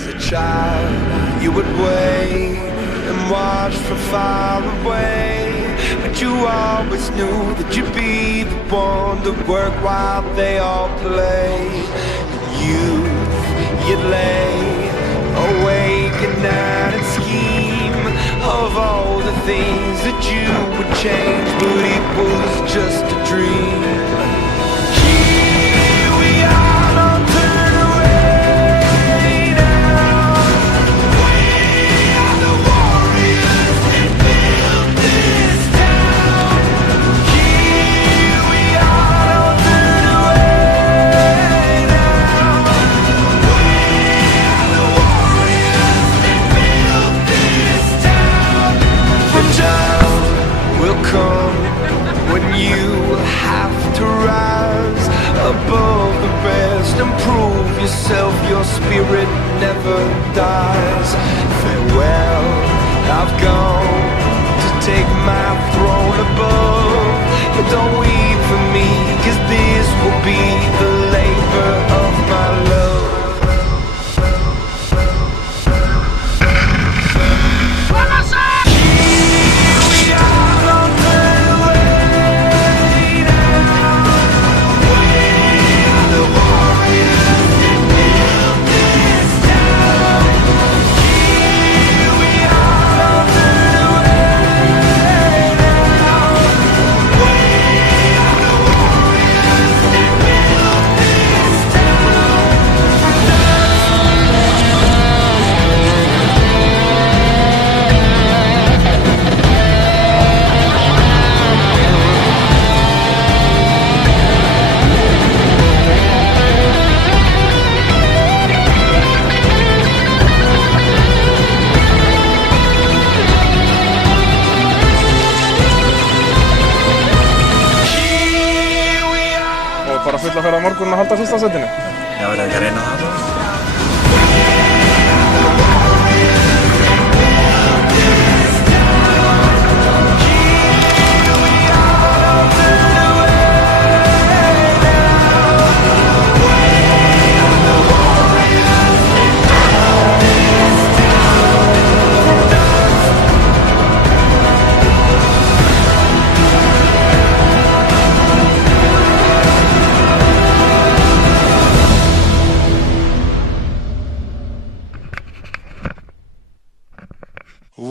As a child, you would wait and watch from far away, but you always knew that you'd be the one to work while they all play. You'd lay awake at night and scheme of all the things that you would change, but it was just a dream. Here we are, don't turn away now. We are the warriors that built this town. Here we are, don't turn away now. We are the warriors that built this town. The time will come when you will have to rise above the rest and prove yourself. Your spirit never dies. Farewell, I've gone to take my throne above, but don't weep for me, 'cause this will be the labor of my love. Bara fulla ferð á morgun að halda fyrsta sætinu. Já, verður ekki að reyna það.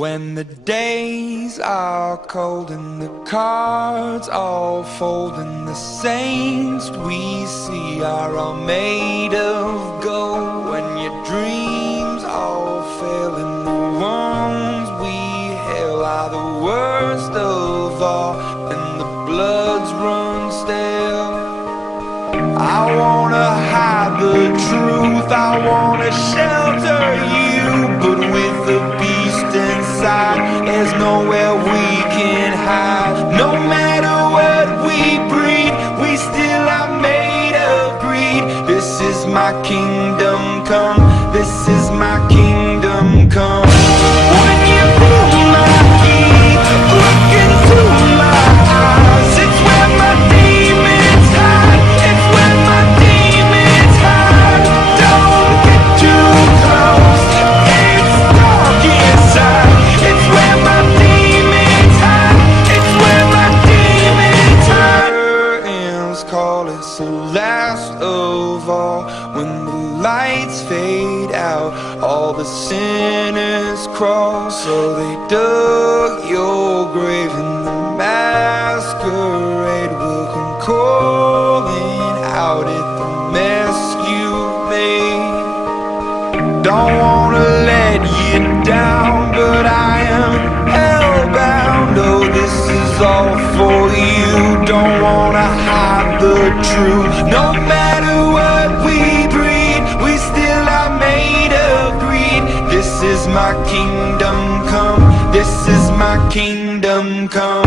When the days are cold and the cards all fold and the saints we see are all made of gold, when your dreams all fail and the ones we hail are the worst of all and the bloods run stale, I wanna hide the truth, I wanna shelter you, but with the beast inside, there's nowhere we can hide. No matter what we breed, we still are made of greed. This is my kingdom come, this is my kingdom come. When you pull my key, look into my eyes, it's where my demons hide, it's where my demons hide. Don't get too close, it's dark inside, it's where my demons hide, it's where my demons hide. Curtains call, it's the last of all. When the lights fade out, all the sinners crawl. So they dug your grave and the masquerade will come calling out at the mess you made. Don't wanna let you down, but I am hellbound. Oh, this is all for you. Don't wanna hide the truth. No matter what we breed, we still are made of greed. This is my kingdom come, this is my kingdom come.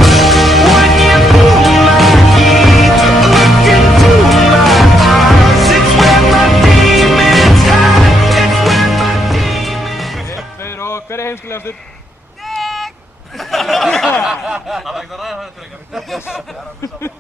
When you pull my key, look into my eyes, it's where my demons hide, it's where my demons. Pedro, hver heimskulegastur? Nick! Það var ekkert að ræða það, þetta er ekki.